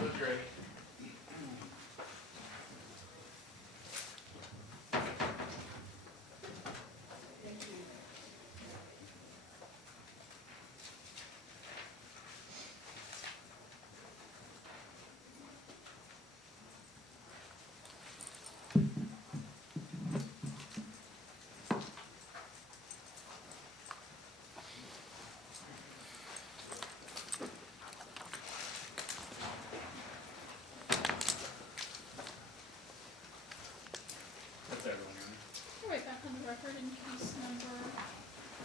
Look ready. That's everyone, right? Right back on the record in case number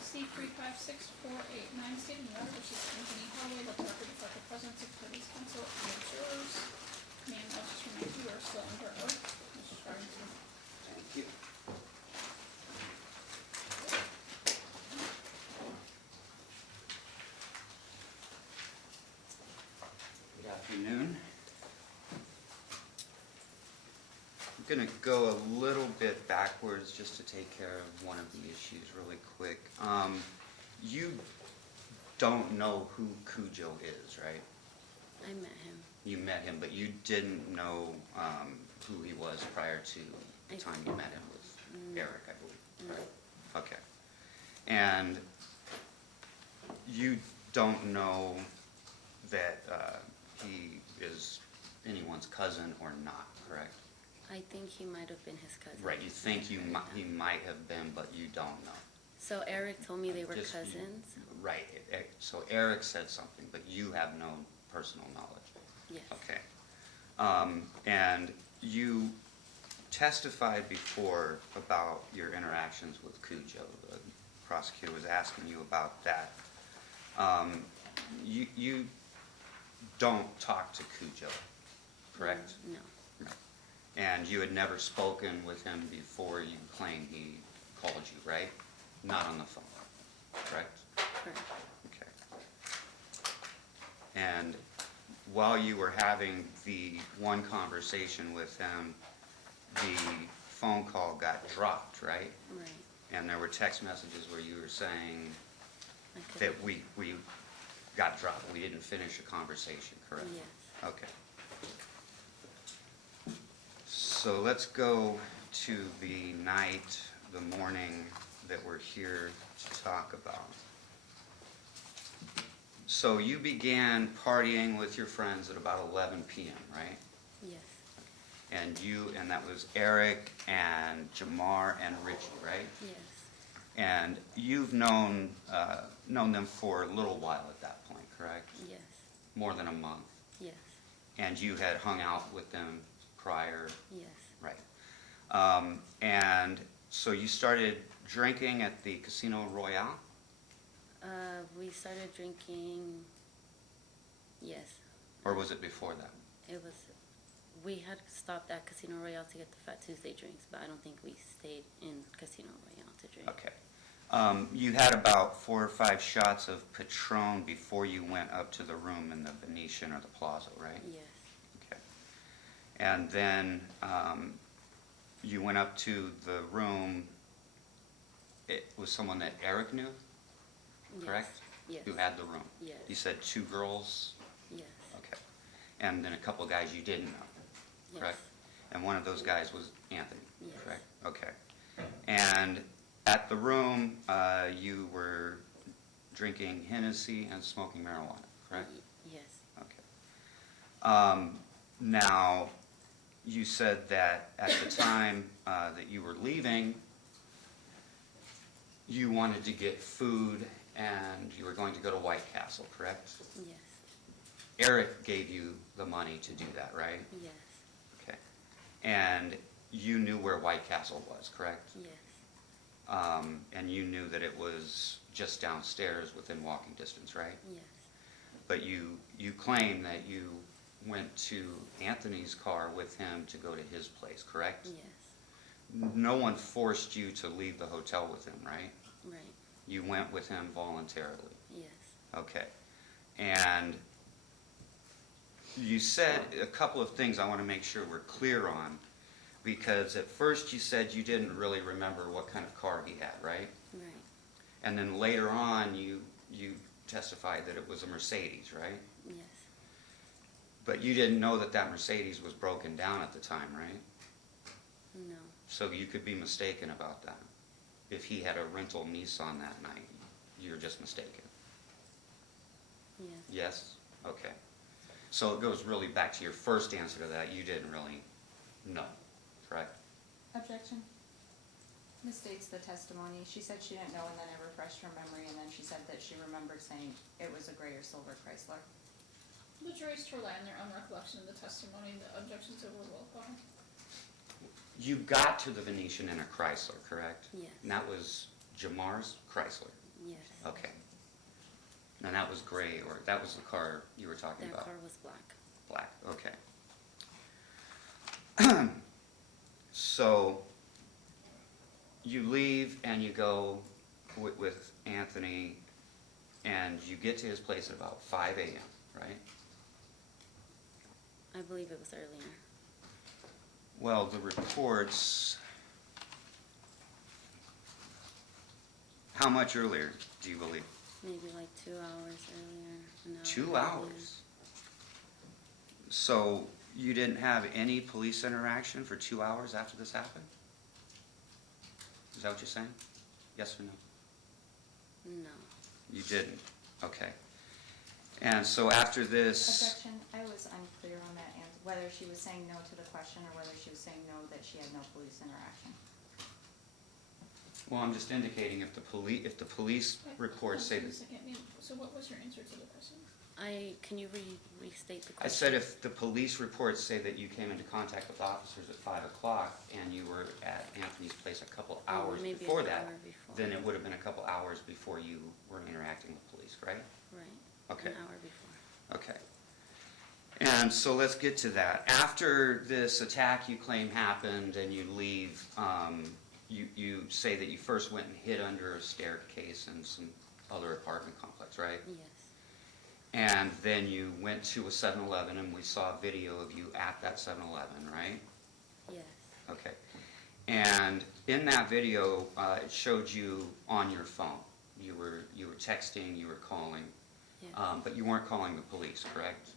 C-356489 stating the which is Anthony Holloway, let the record reflect the presence of police counsel and observers. Ma'am, I'll just remind you are still under oath. Mr. Farrington. Thank you. Good afternoon. I'm going to go a little bit backwards just to take care of one of the issues really quick. You don't know who Cujo is, right? I met him. You met him, but you didn't know who he was prior to the time you met him with Eric, I believe. No. Okay. And you don't know that he is anyone's cousin or not, correct? I think he might have been his cousin. Right, you think he might have been, but you don't know. So Eric told me they were Just you- cousins? Right, so Eric said something, but you have no personal knowledge. Yes. Okay. And you testified before about your interactions with Cujo. The prosecutor was asking you about that. You don't talk to Cujo, correct? No. No. And you had never spoken with him before you claim he called you, right? Not on the phone, correct? Correct. Okay. And while you were having the one conversation with him, the phone call got dropped, right? Right. And there were text messages where you were saying Okay. that we got dropped, we didn't finish a conversation, correct? Yes. Okay. So let's go to the night, the morning that we're here to talk about. So you began partying with your friends at about 11 p.m., right? Yes. And that was Eric and Jamar and Richie, right? Yes. And you've known them for a little while at that point, correct? Yes. More than a month. Yes. And you had hung out with them prior, Yes. right? And so you started drinking at the Casino Royale? We started drinking, yes. Or was it before that? It was, we had stopped at Casino Royale to get the Fat Tuesday drinks, but I don't think we stayed in Casino Royale to drink. Okay. You had about 4 or 5 shots of Patron before you went up to the room in the Venetian or the Plaza, right? Yes. Okay. And then you went up to the room. It was someone that Eric knew, correct? Yes. Who had the room? Yes. You said 2 girls? Yes. Okay. And then a couple of guys you didn't know, Yes. correct? And one of those guys was Anthony, Yes. correct? Okay. And at the room, you were drinking Hennessy and smoking marijuana, correct? Yes. Okay. Now, you said that at the time that you were leaving, you wanted to get food and you were going to go to White Castle, correct? Yes. Eric gave you the money to do that, right? Yes. Okay. And you knew where White Castle was, correct? Yes. And you knew that it was just downstairs within walking distance, right? Yes. But you claim that you went to Anthony's car with him to go to his place, correct? Yes. No one forced you to leave the hotel with him, right? Right. You went with him voluntarily. Yes. Okay. And you said a couple of things I want to make sure we're clear on, because at first you said you didn't really remember what kind of car he had, right? Right. And then later on you testified that it was a Mercedes, right? Yes. But you didn't know that that Mercedes was broken down at the time, right? No. So you could be mistaken about that. If he had a rental Nissan that night, you're just mistaken. Yes. Yes? Okay. So it goes really back to your first answer to that. You didn't really know, correct? Objection. Misstates the testimony. She said she didn't know, and then it refreshed her memory, and then she said that she remembered saying it was a gray or silver Chrysler. The jury's to rely on their own recollection of the testimony. The objections overruled. Go ahead. You got to the Venetian in a Chrysler, correct? Yes. And that was Jamar's Chrysler? Yes. Okay. And that was gray, or that was the car you were talking That about? car was black. Black, okay. So, you leave and you go with Anthony, and you get to his place at about 5 a.m., right? I believe it was earlier. Well, the reports, how much earlier do you believe? Maybe like 2 hours earlier. An hour 2 earlier. hours? So you didn't have any police interaction for 2 hours after this happened? Is that what you're saying? Yes or no? No. You didn't? Okay. And so after this, Objection. I was unclear on that answer, whether she was saying no to the question or whether she was saying no that she had no police interaction. well, I'm just indicating if the police reports say Hold on that. a second, ma'am. So what was your answer to the question? Can you restate the question? I said if the police reports say that you came into contact with officers at 5 o'clock and you were at Anthony's place a couple hours maybe before an that, hour before. then it would have been a couple hours before you were interacting with police, right? Right. Okay. An hour before. Okay. And so let's get to that. After this attack you claim happened and you leave, you say that you first went and hid under a staircase in some other apartment complex, right? Yes. And then you went to a 7-Eleven and we saw a video of you at that 7-Eleven, right? Yes. Okay. And in that video, it showed you on your phone. You were texting, you were calling, Yes. but you weren't calling the police, correct?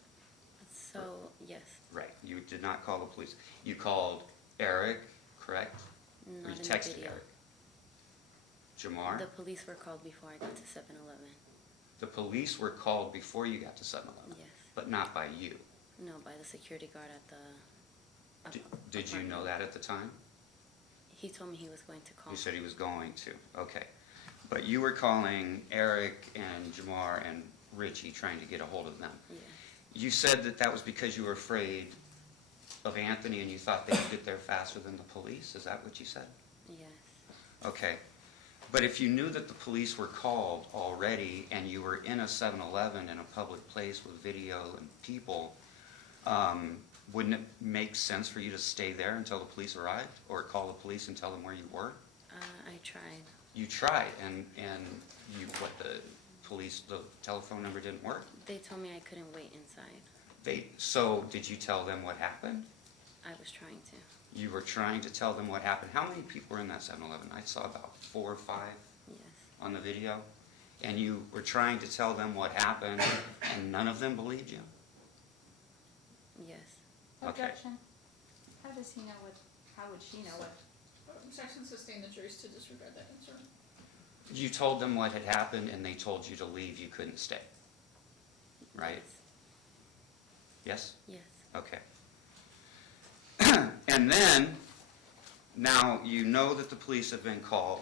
So, yes. Right. You did not call the police. You called Eric, correct? Or Not you in the texted video. Eric? Jamar? The police were called before I got to 7-Eleven. The police were called before you got to 7-Eleven, Yes. but not by you. No, by the security guard at the Did you know that at the time? He told me he was going to call. You said he was going to. Okay. But you were calling Eric and Jamar and Richie trying to get a hold of them. Yes. You said that that was because you were afraid of Anthony and you thought they could get there faster than the police? Is that what you said? Yes. Okay. But if you knew that the police were called already and you were in a 7-Eleven in a public place with video and people, wouldn't it make sense for you to stay there until the police arrived? Or call the police and tell them where you were? I tried. You tried and you, what, the telephone number didn't work? They told me I couldn't wait inside. So did you tell them what happened? I was trying to. You were trying to tell them what happened. How many people were in that 7-Eleven? I saw about 4 or 5 Yes. on the video. And you were trying to tell them what happened and none of them believed you? Yes. Okay. Objection. How does he know what, how would she know what? Section sustained, the jury's to disregard that answer. You told them what had happened and they told you to leave, you couldn't stay. Right? Yes? Yes. Okay. And then, now you know that the police have been called.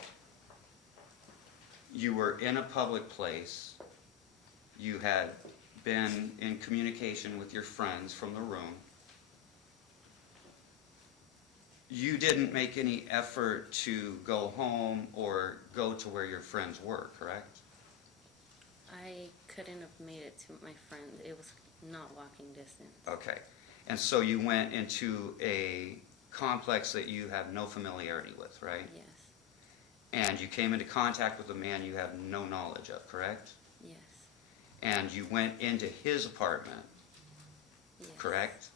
You were in a public place. You had been in communication with your friends from the room. You didn't make any effort to go home or go to where your friends were, correct? I couldn't have made it to my friend. It was not walking distance. Okay. And so you went into a complex that you have no familiarity with, right? Yes. And you came into contact with a man you have no knowledge of, correct? Yes. And you went into his apartment, Yes. correct?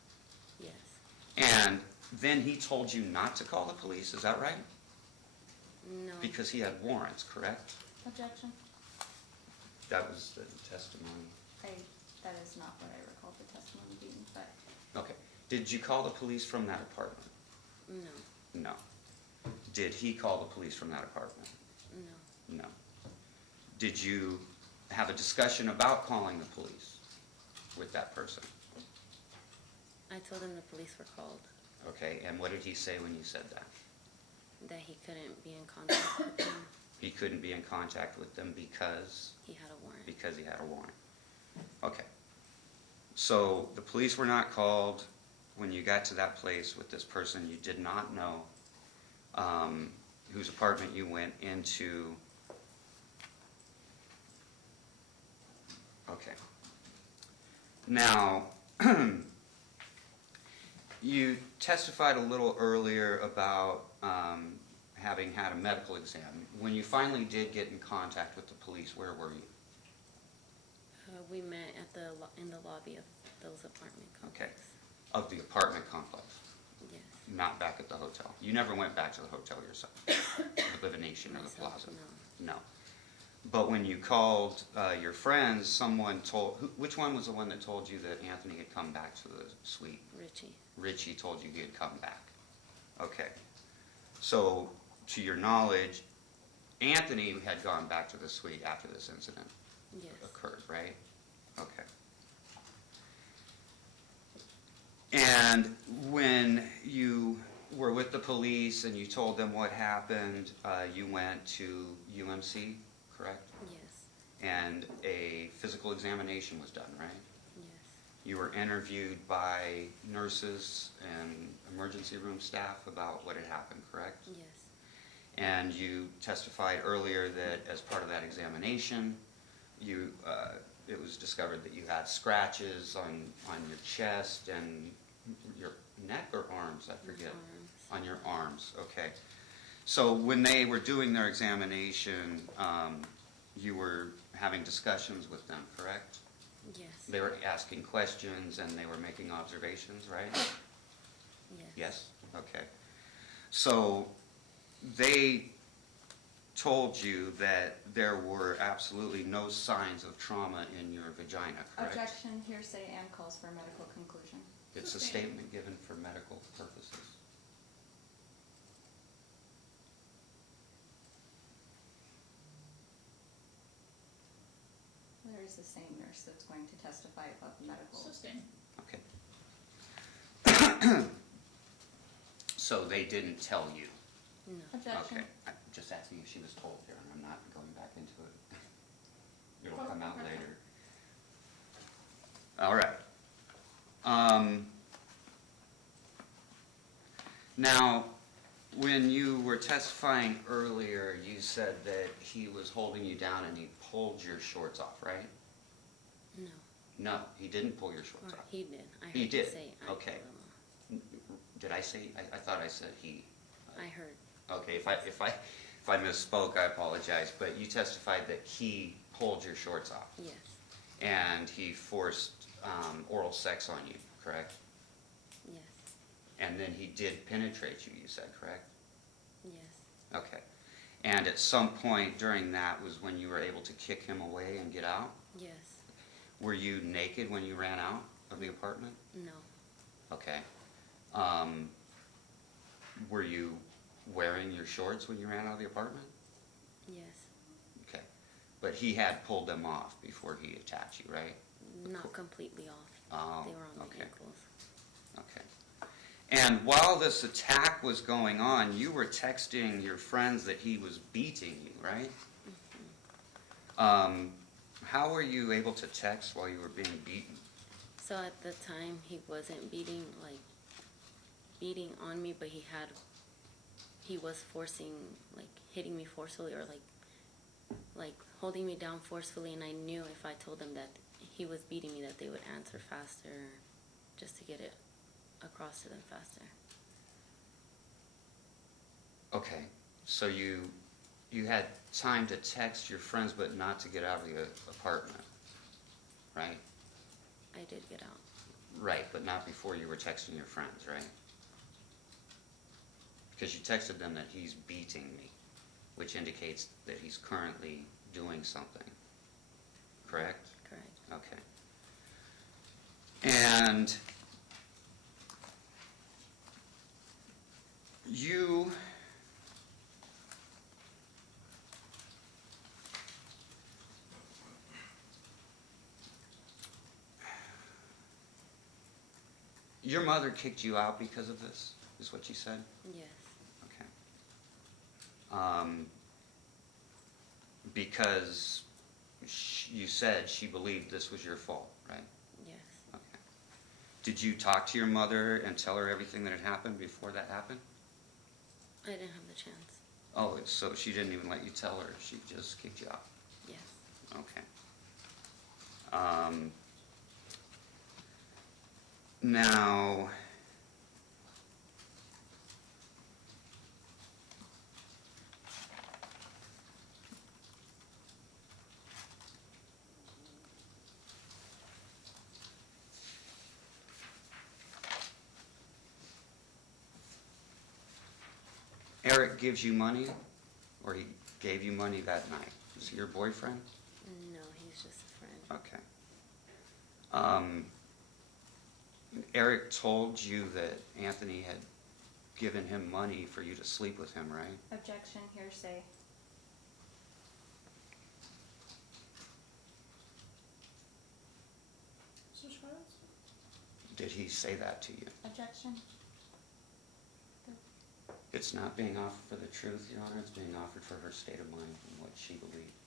Yes. And then he told you not to call the police, is that right? No. Because he had warrants, correct? Objection. That was the testimony. I That is not what I recall the testimony being, but Okay. Did you call the police from that apartment? No, No. Did he call the police from that apartment? no, No. Did you have a discussion about calling the police with that person? I told him the police were called, Okay, and what did he say when you said that? that he couldn't be in contact with them. He couldn't be in contact with them because? He had a warrant. Because he had a warrant. Okay. So the police were not called when you got to that place with this person you did not know, whose apartment you went into. Okay. Now, you testified a little earlier about having had a medical exam. When you finally did get in contact with the police, where were you? We met at in the lobby of those apartment complexes. Of the apartment complex, Yes. not back at the hotel. You never went back to the hotel yourself, the Venetian or the Myself, Plaza? no. No. But when you called your friends, someone told, which one was the one that told you that Anthony had come back to the suite? Richie. Richie told you he had come back. Okay. So, to your knowledge, Anthony had gone back to the suite after this incident Yes. occurred, right? Okay. And when you were with the police and you told them what happened, you went to UMC, correct? Yes. And a physical examination was done, right? Yes. You were interviewed by nurses and emergency room staff about what had happened, correct? Yes. And you testified earlier that as part of that examination, it was discovered that you had scratches on your chest and your neck or arms, I forget. Arms. On your arms, okay. So when they were doing their examination, you were having discussions with them, correct? Yes. They were asking questions and they were making observations, right? Yes. Yes? Okay. So they told you that there were absolutely no signs of trauma in your vagina, correct? objection, hearsay, and calls for a medical conclusion. It's a statement given for medical purposes. There is the same nurse that's going to testify about the medical. Sustain. Okay. So they didn't tell you? No. Objection. Okay. I'm just asking if she was told here, and I'm not going back into it. It'll Oh, come out okay. later. All right. Now, when you were testifying earlier, you said that he was holding you down and he pulled your shorts off, right? No. No, he didn't pull your shorts Or off. he did. I heard He you did? say I Okay. pulled them Did I say? I thought I said he. off. I heard. Okay, if I misspoke, I apologize. But you testified that he pulled your shorts off Yes. and he forced oral sex on you, correct? Yes. And then he did penetrate you, you said, correct? Yes. Okay. And at some point during that was when you were able to kick him away and get out? Yes. Were you naked when you ran out of the apartment? No. Okay. Were you wearing your shorts when you ran out of the apartment? Yes. Okay. But he had pulled them off before he attacked you, right? Not completely off. Oh, They were on okay. my ankles. Okay. And while this attack was going on, you were texting your friends that he was beating you, right? How were you able to text while you were being beaten? So at the time, he wasn't beating on me, but he was forcing, hitting me forcefully or like holding me down forcefully, and I knew if I told them that he was beating me that they would answer faster just to get it across to them faster. Okay, so you had time to text your friends but not to get out of the apartment, right? I did get out. Right, but not before you were texting your friends, right? Because you texted them that he's beating me, which indicates that he's currently doing something, correct? Correct. Okay. And you your mother kicked you out because of this, is what you said? Yes. Okay. Because you said she believed this was your fault, right? Yes. Okay. Did you talk to your mother and tell her everything that had happened before that happened? I didn't have the chance. Oh, so she didn't even let you tell her, she just kicked you out? Yes. Okay. Now, Eric gives you money, or he gave you money that night? Was he your boyfriend? No, he's just a friend. Okay. Eric told you that Anthony had given him money for you to sleep with him, right? Objection, hearsay. Mr. Suarez? Did he say that to you? Objection. It's not being offered for the truth, Your Honor, it's being offered for her state of mind and what she believed.